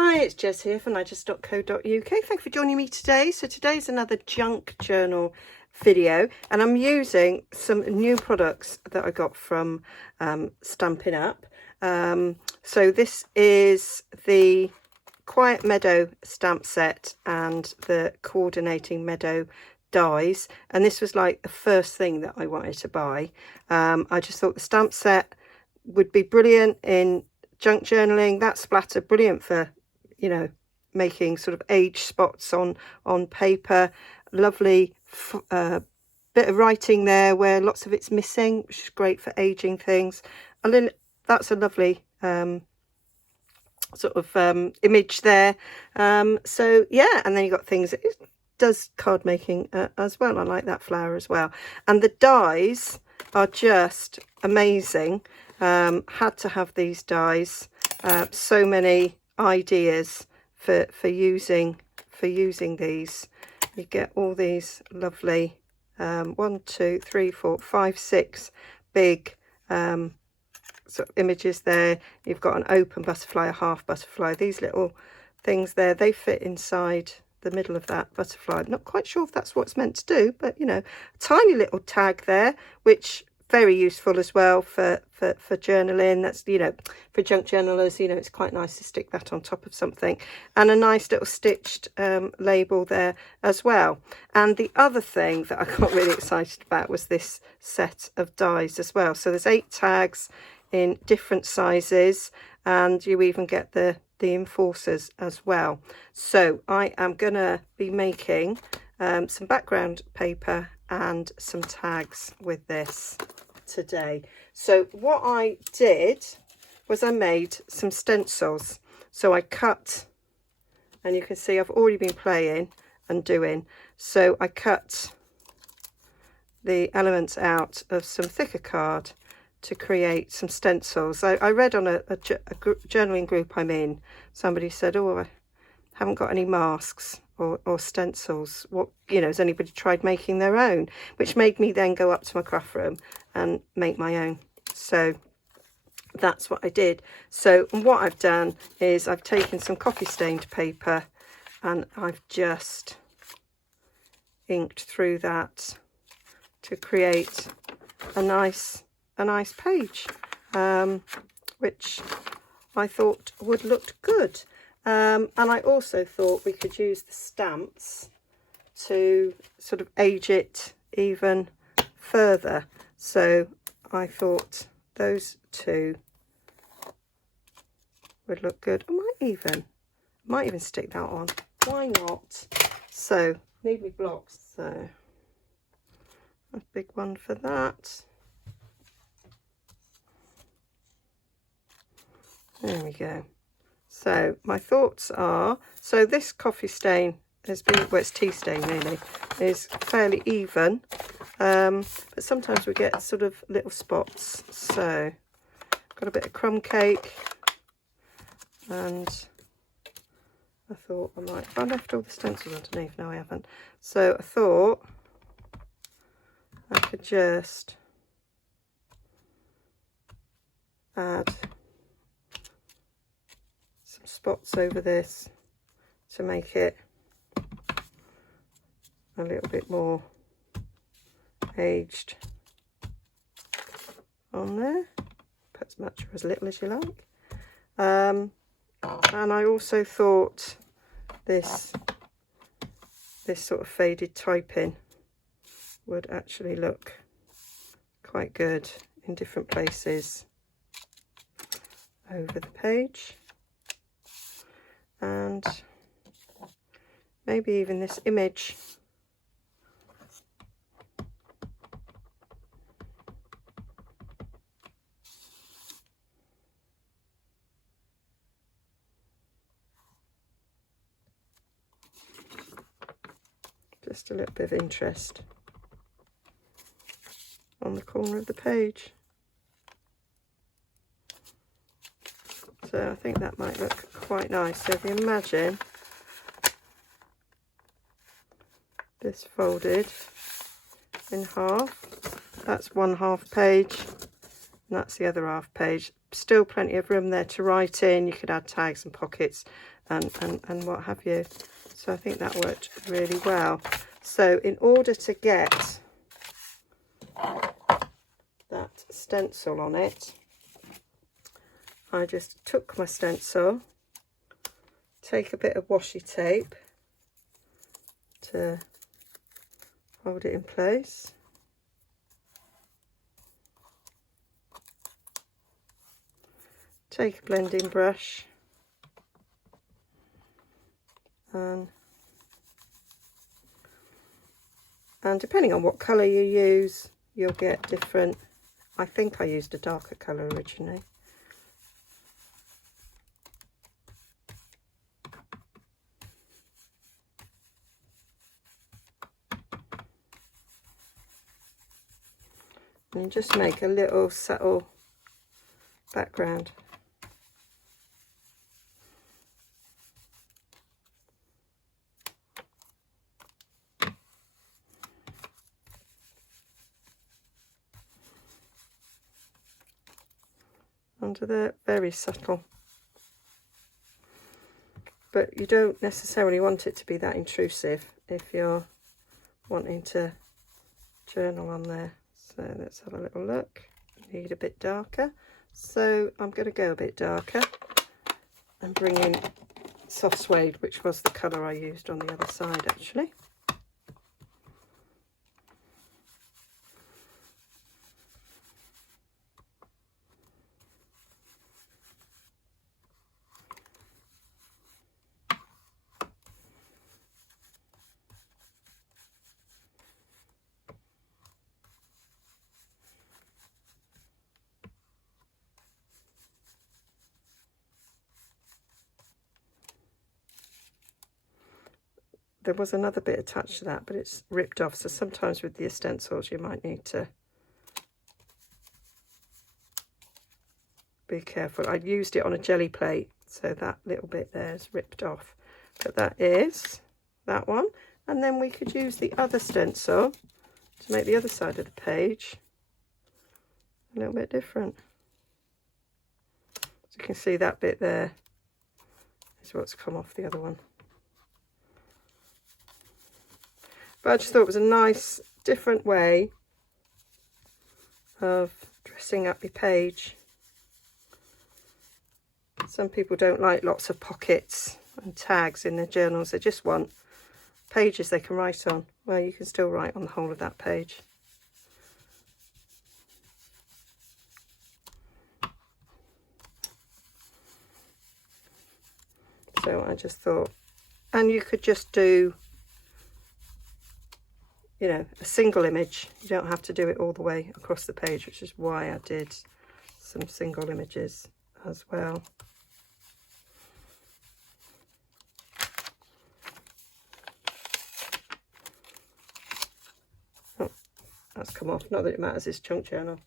Hi, it's Jez here from Nigezza.co.uk. Thank you for joining me today. So today's another junk journal video, and I'm using some new products that I got from Stampin' Up. So this is the Quiet Meadow stamp set and the coordinating Meadow dies, and this was like the first thing that I wanted to buy. I just thought the stamp set would be brilliant in junk journaling. That splatter, brilliant for, you know, making sort of age spots on paper. Lovely bit of writing there where lots of it's missing, which is great for aging things. And then that's a lovely sort of image there. So yeah, and then you got things, it does card making as well. I like that flower as well, and the dies are just amazing. Had to have these dies. So many ideas for using these. You get all these lovely 1, 2, 3, 4, 5, 6 big sort of images there. You've got an open butterfly, a half butterfly. These little things there, they fit inside the middle of that butterfly. I'm not quite sure if that's what it's meant to do, but you know, a tiny little tag there, which very useful as well for journaling. That's, you know, for junk journalers, you know, it's quite nice to stick that on top of something. And a nice little stitched label there as well. And the other thing that I got really excited about was this set of dies as well. So there's 8 tags in different sizes, and you even get the enforcers as well. So I am gonna be making some background paper and some tags with this today. So what I did was I made some stencils. So I cut, and you can see I've already been playing and doing, so I cut the elements out of some thicker card to create some stencils. I read on a journaling group I'm in, somebody said, oh, I haven't got any masks or stencils. What, you know, has anybody tried making their own? Which made me then go up to my craft room and make my own. So that's what I did. So what I've done is I've taken some coffee stained paper and I've just inked through that to create a nice page, which I thought would look good. And I also thought we could use the stamps to sort of age it even further. So I thought those two would look good. I might even stick that on. Why not? So need me blocks. So a big one for that. There we go. So my thoughts are, so this coffee stain has been, well, it's tea stain really, is fairly even, but sometimes we get sort of little spots. So got a bit of crumb cake, and I thought I might, I left all the stencils underneath, no I haven't. So I thought I could just add spots over this to make it a little bit more aged on there. Put as much or as little as you like. And I also thought this sort of faded typing would actually look quite good in different places over the page. And maybe even this image. Just a little bit of interest on the corner of the page. So I think that might look quite nice. So if you imagine this folded in half, that's 1/2 page, And that's the other half page. Still plenty of room there to write in. You could add tags and pockets and what have you. So I think that worked really well. So in order to get that stencil on it, I just took my stencil, take a bit of washi tape to hold it in place. Take a blending brush and depending on what colour you use, you'll get different. I think I used a darker colour originally. And just make a little subtle background. Under there, very subtle. But you don't necessarily want it to be that intrusive if you're wanting to journal on there. So let's have a little look. Need a bit darker. So I'm going to go a bit darker and bring in soft suede, which was the colour I used on the other side actually. There was another bit attached to that, but it's ripped off. So sometimes with the stencils, you might need to be careful. I used it on a jelly plate, so that little bit there is ripped off. But that is that one. And then we could use the other stencil to make the other side of the page a little bit different. So you can see that bit there is what's come off the other one. But I just thought it was a nice, different way of dressing up your page. Some people don't like lots of pockets and tags in their journals. They just want pages they can write on. Well, you can still write on the whole of that page. So I just thought, and you could just do, you know, a single image. You don't have to do it all the way across the page, which is why I did some single images as well. Oh, that's come off. Not that it matters, it's chunk journal,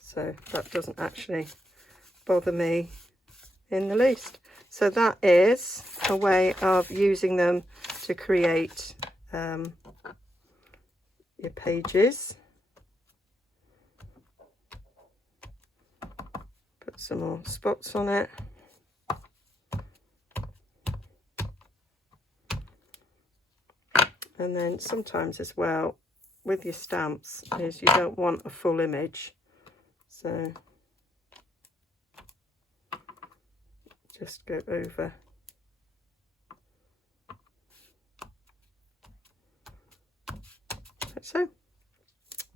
so that doesn't actually bother me in the least. So that is a way of using them to create your pages. Put some more spots on it. And then sometimes as well with your stamps is you don't want a full image, so just go over.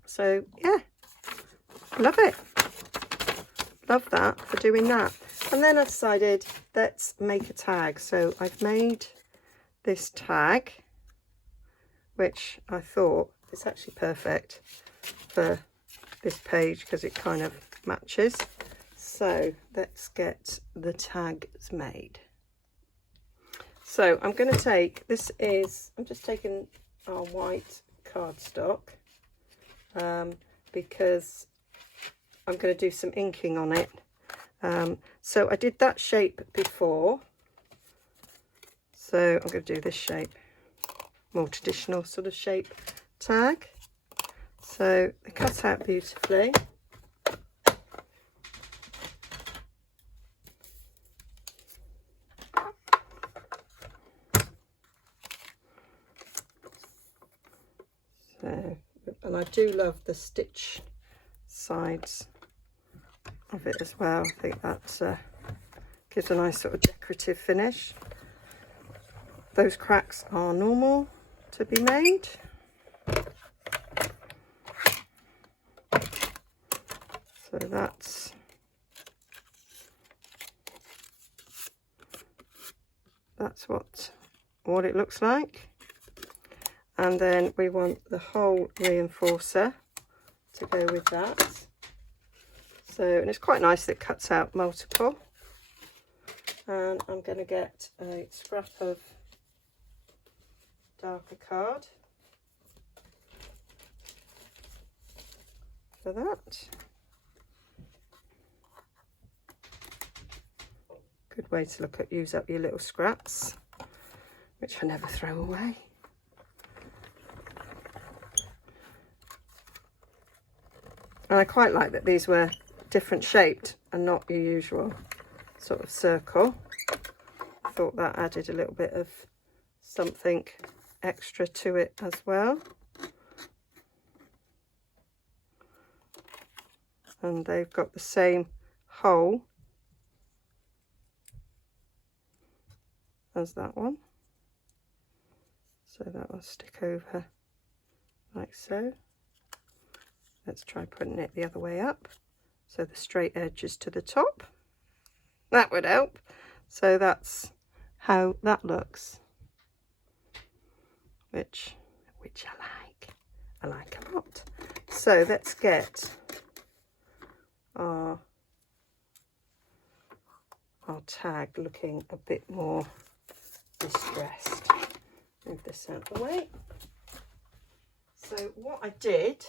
So yeah, love it. Love that for doing that. And then I decided, let's make a tag. So I've made this tag, which I thought is actually perfect for this page because it kind of matches. So let's get the tags made. So I'm going to take, this is, I'm just taking our white cardstock because I'm going to do some inking on it. So I did that shape before, so I'm going to do this shape, more traditional sort of shape tag. So they cut out beautifully. So, and I do love the stitch sides of it as well. I think that gives a nice sort of decorative finish. Those cracks are normal to be made. So that's what it looks like. And then we want the whole reinforcer to go with that. So, and it's quite nice that it cuts out multiple. And I'm going to get a scrap of darker card for that. Good way to use up your little scraps, which I never throw away. And I quite like that these were different shaped and not your usual sort of circle. I thought that added a little bit of something extra to it as well. And they've got the same hole as that one. So that will stick over like so. Let's try putting it the other way up, so the straight edge is to the top. That would help. So that's how that looks, which I like a lot. So let's get our tag looking a bit more distressed. Move this out of the way. So what I did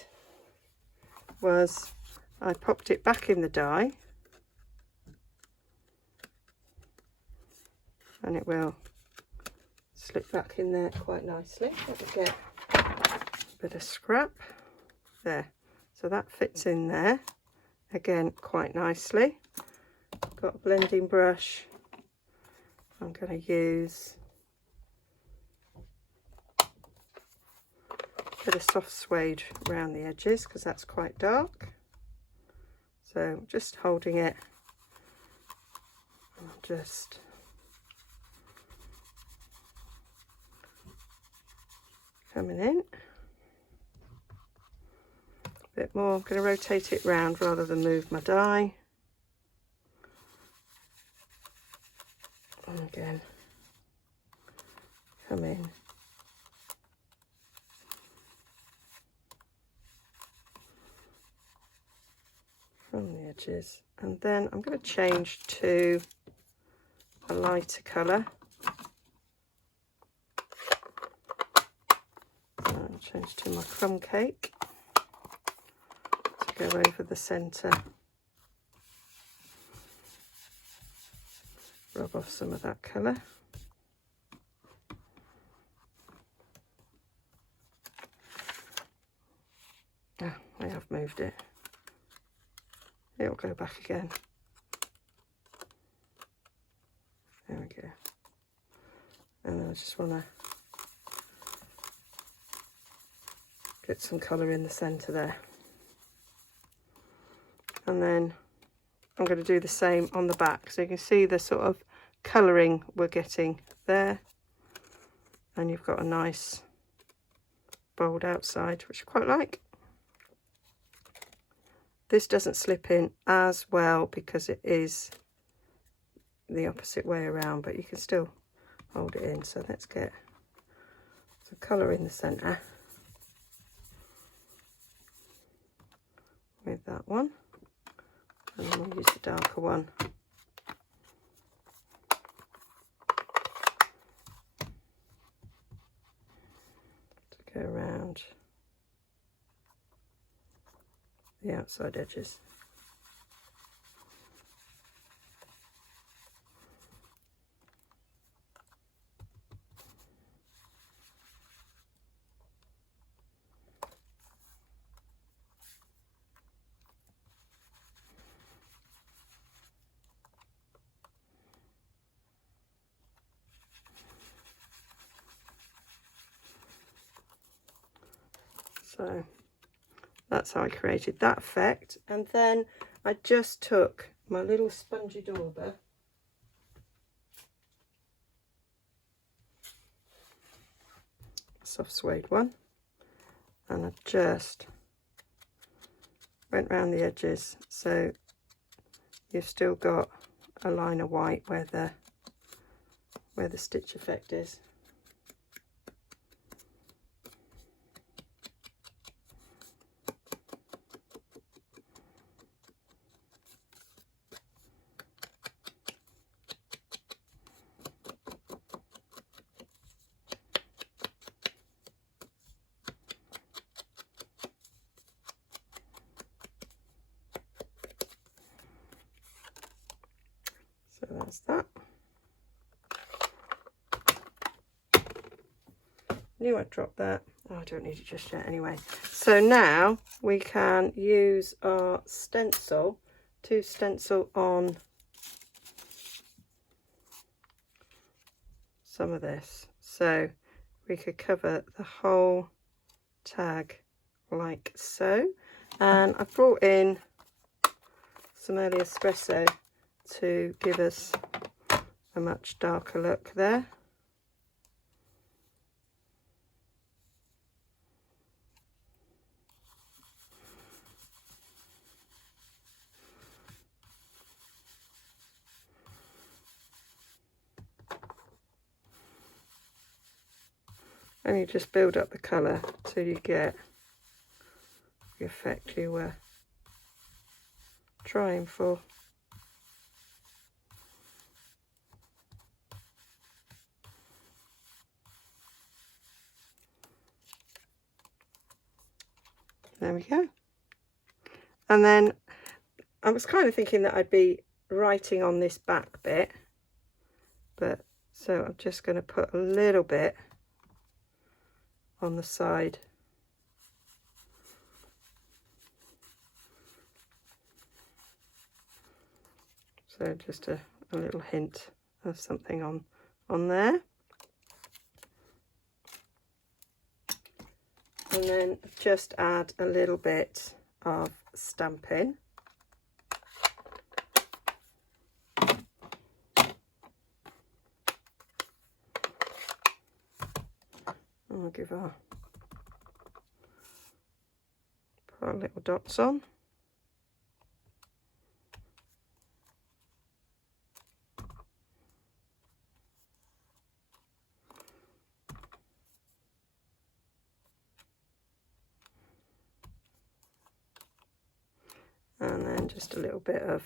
was I popped it back in the die, and it will slip back in there quite nicely. Let me get a bit of scrap there. So that fits in there again quite nicely. Got a blending brush. I'm going to use a bit of soft suede around the edges because that's quite dark. So just holding it, and just coming in a bit more. I'm going to rotate it round rather than move my die. And again, come in. From the edges, and then I'm going to change to a lighter colour. I'll change to my crumb cake to go over the centre. Rub off some of that colour. Oh, I have moved it. It'll go back again. There we go. And then I just want to get some colour in the centre there. And then I'm going to do the same on the back. So you can see the sort of colouring we're getting there. And you've got a nice bold outside, which I quite like. This doesn't slip in as well because it is the opposite way around, but you can still hold it in. So let's get some colour in the centre with that one, and then we'll use the darker one to go around the outside edges. So that's how I created that effect. And then I just took my little spongy dauber, soft suede one, and I just went round the edges so you've still got a line of white where the stitch effect is. So that's that. Knew I'd drop that. Oh, I don't need it just yet anyway. So now we can use our stencil to stencil on some of this. So we could cover the whole tag like so. And I've brought in some early espresso to give us a much darker look there. And you just build up the colour till you get the effect you were trying for. There we go. And then I was kind of thinking that I'd be writing on this back bit, but so I'm just going to put a little bit on the side. So just a little hint of something on there. And then just add a little bit of stamping. And I'll give our put our little dots on. And then just a little bit of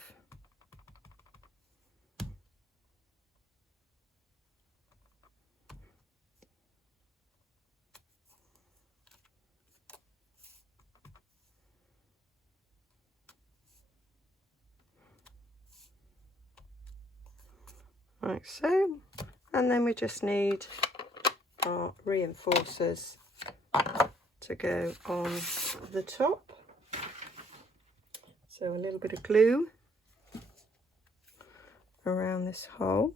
like so. And then we just need our reinforcers to go on the top. So a little bit of glue around this hole.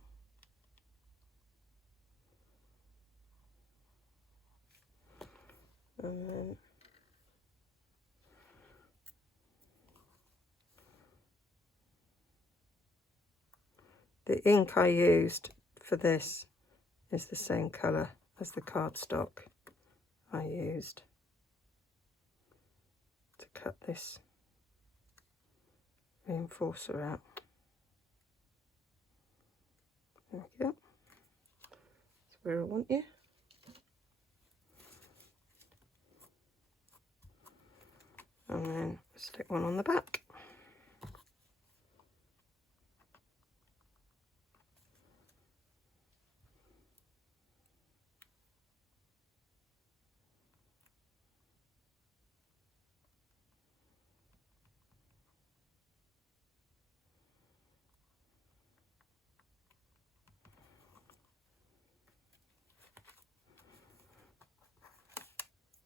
And then the ink I used for this is the same colour as the cardstock I used to cut this reinforcer out. There we go. That's where I want you. And then stick one on the back.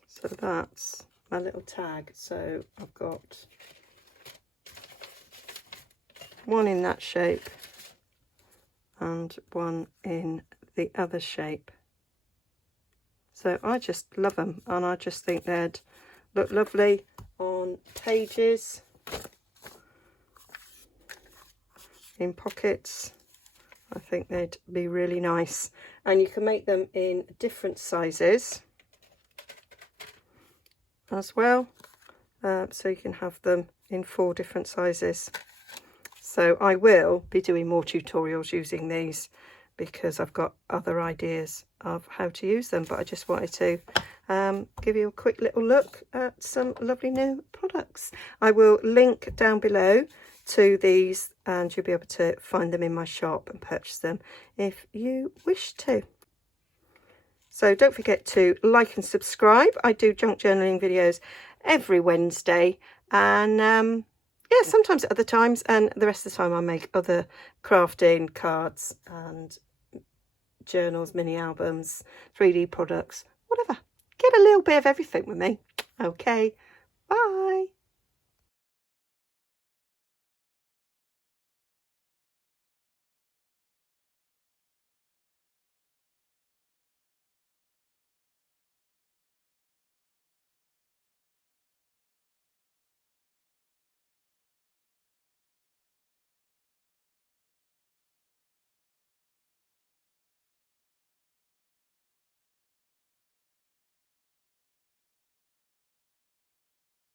So that's my little tag. So I've got one in that shape and one in the other shape. So I just love them, and I just think they'd look lovely on pages, in pockets. I think they'd be really nice. And you can make them in different sizes as well. So you can have them in 4 different sizes. So I will be doing more tutorials using these because I've got other ideas of how to use them. But I just wanted to give you a quick little look at some lovely new products. I will link down below to these and you'll be able to find them in my shop and purchase them if you wish to. So don't forget to like and subscribe. I do junk journaling videos every Wednesday, and yeah, sometimes at other times, and the rest of the time I make other crafting cards and journals, mini albums, 3D products, whatever. Get a little bit of everything with me. Okay, bye.